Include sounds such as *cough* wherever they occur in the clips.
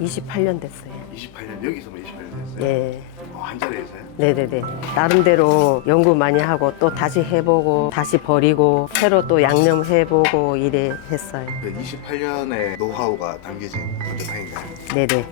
28년 됐어요. 28년 여기서만 28년 됐어요. 예. 어, 한 자리에서요? 네네네. 나름대로 연구 많이 하고 또 다시 해보고 다시 버리고 새로 또 양념 해보고 이래 했어요. 그 28년의 노하우가 담겨진 감자탕인가요? 네네.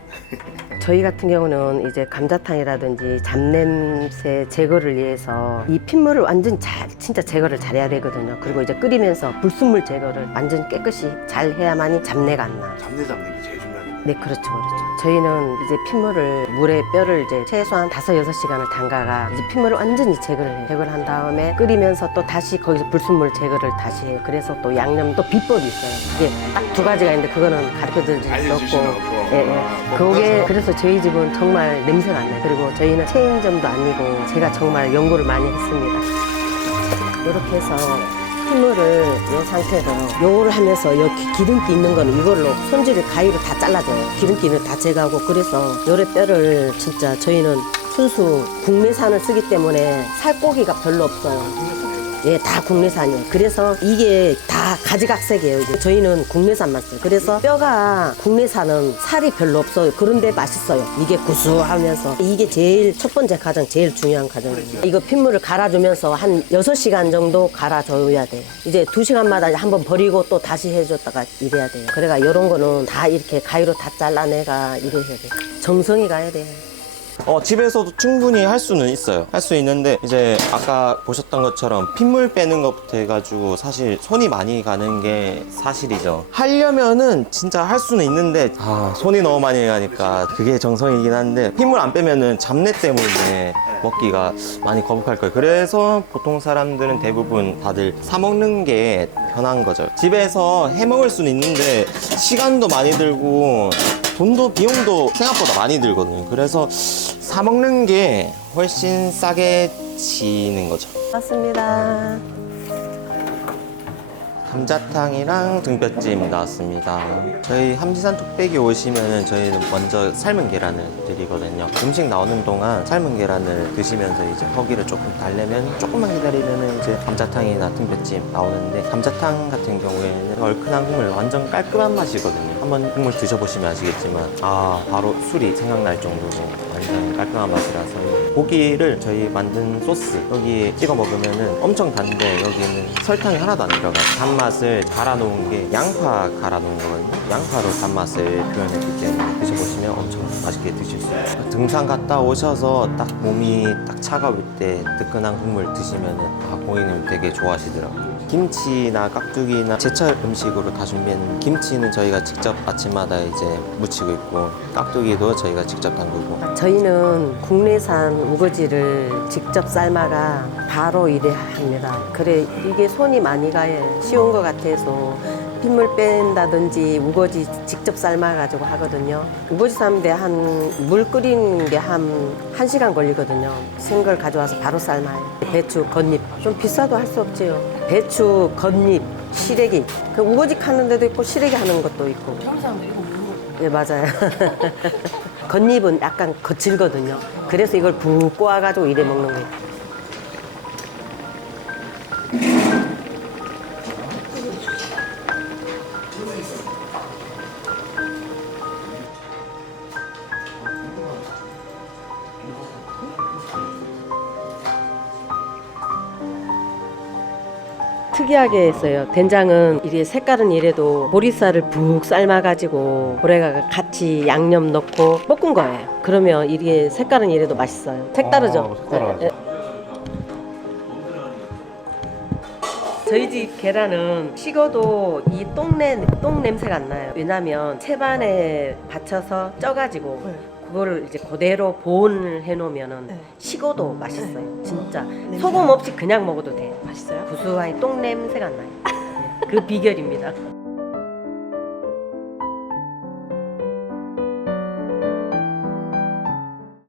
저희 같은 경우는 이제 감자탕이라든지 잡냄새 제거를 위해서 이 핏물을 완전 잘, 진짜 제거를 잘해야 되거든요. 그리고 이제 끓이면서 불순물 제거를 완전 깨끗이 잘 해야만이 잡내가 안 나. 잡내 잡는 게 제일 중요하겠네요. 네, 그렇죠, 그렇죠. 저희는 이제 핏물을 물에 뼈를 이제 최소한 다섯 여섯 시간을 담가가 이제 핏물을 완전히 제거를 해요. 제거를 한 다음에 끓이면서 또 다시 거기서 불순물 제거를 다시 해요. 그래서 또 양념 또 비법이 있어요. 그게 딱 두 가지가 있는데 그거는 가르쳐 드릴 수 없고. 알려주시는 없고. 예, 예. 아, 그게. 그래서 저희 집은 정말 냄새가 안 나요. 그리고 저희는 체인점도 아니고 제가 정말 연구를 많이 했습니다. 이렇게 해서 핏물을 이 상태로 요거를 하면서 여기 기름기 있는 거는 이걸로 손질을 가위로 다 잘라줘요. 기름기는 다 제거하고 그래서 요래 뼈를 진짜 저희는 순수 국내산을 쓰기 때문에 살코기가 별로 없어요. 예, 다 국내산이에요. 그래서 이게 다 가지각색이에요. 이제 저희는 국내산만 써요. 그래서 뼈가 국내산은 살이 별로 없어요. 그런데 맛있어요. 이게 구수하면서 이게 제일 첫 번째 가장 제일 중요한 과정이에요. 이거 핏물을 갈아주면서 한 여섯 시간 정도 갈아줘야 돼요. 이제 두시간마다 한번 버리고 또 다시 해줬다가 이래야 돼요. 그래가 이런 거는 다 이렇게 가위로 다 잘라내가 이래야 돼요. 정성이 가야 돼요. 어, 집에서도 충분히 할 수는 있어요. 할 수 있는데 이제 아까 보셨던 것처럼 핏물 빼는 것부터 해가지고 사실 손이 많이 가는 게 사실이죠. 하려면은 진짜 할 수는 있는데 아, 손이 너무 많이 가니까 그게 정성이긴 한데 핏물 안 빼면은 잡내 때문에 먹기가 많이 거북할 거예요. 그래서 보통 사람들은 대부분 다들 사 먹는 게 편한 거죠. 집에서 해 먹을 수는 있는데 시간도 많이 들고 돈도 비용도 생각보다 많이 들거든요. 그래서 사 먹는 게 훨씬 싸게 지는 거죠. 맞습니다. 감자탕이랑 등뼈찜 나왔습니다. 저희 함지산 뚝배기 오시면은 저희는 먼저 삶은 계란을 드리거든요. 음식 나오는 동안 삶은 계란을 드시면서 이제 허기를 조금 달래면 조금만 기다리면은 이제 감자탕이나 등뼈찜 나오는데 감자탕 같은 경우에는 얼큰한 국물 완전 깔끔한 맛이거든요. 한번 국물 드셔보시면 아시겠지만 아 바로 술이 생각날 정도로 완전 깔끔한 맛이라서 고기를 저희 만든 소스 여기에 찍어 먹으면은 엄청 단데 여기는 설탕이 하나도 안 들어가요. 단맛을 갈아 놓은 게 양파 갈아 놓은 거거든요. 양파로 단맛을 표현했기 때문에 드셔보시면 엄청 맛있게 드실 수 있어요. 등산 갔다 오셔서 딱 몸이 딱 차가울 때 뜨끈한 국물 드시면은 아, 고객님 되게 좋아하시더라고요. 김치나 깍두기나 제철 음식으로 다 준비했는데 김치는 저희가 직접 아침마다 이제 무치고 있고 깍두기도 저희가 직접 담그고 저희는 국내산 우거지를 직접 삶아가 바로 일해 합니다. 그래 이게 손이 많이 가요. 쉬운 것 같아서 핏물 뺀다든지 우거지 직접 삶아가지고 하거든요. 우거지 삶는데 한 물 끓이는 게한 한시간 걸리거든요. 생걸 가져와서 바로 삶아요. 배추, 겉잎. 좀 비싸도 할 수 없지요. 배추, 겉잎, 시래기. 그 우거지 하는 데도 있고 시래기 하는 것도 있고. 예, 맞아요. *laughs* 겉잎은 약간 거칠거든요. 그래서 이걸 푹 꼬아가지고 이래 먹는 거예요. 특이하게 했어요. 된장은 이게 색깔은 이래도 보리쌀을 푹 삶아가지고 고래가 같이 양념 넣고 볶은 거예요. 그러면 이게 색깔은 이래도 맛있어요. 색다르죠? 아, 색다르죠. 네, 네. 저희 집 계란은 식어도 이 똥내, 똥 냄새가 안 나요. 왜냐면 채반에 받쳐서 쪄가지고 그거를 이제 그대로 보온을 해놓으면은 네. 식어도 맛있어요. 진짜 냄새 소금 없이 그냥 먹어도 돼요. 맛있어요? 구수한 똥 냄새가 안 나요. *laughs* 그 비결입니다.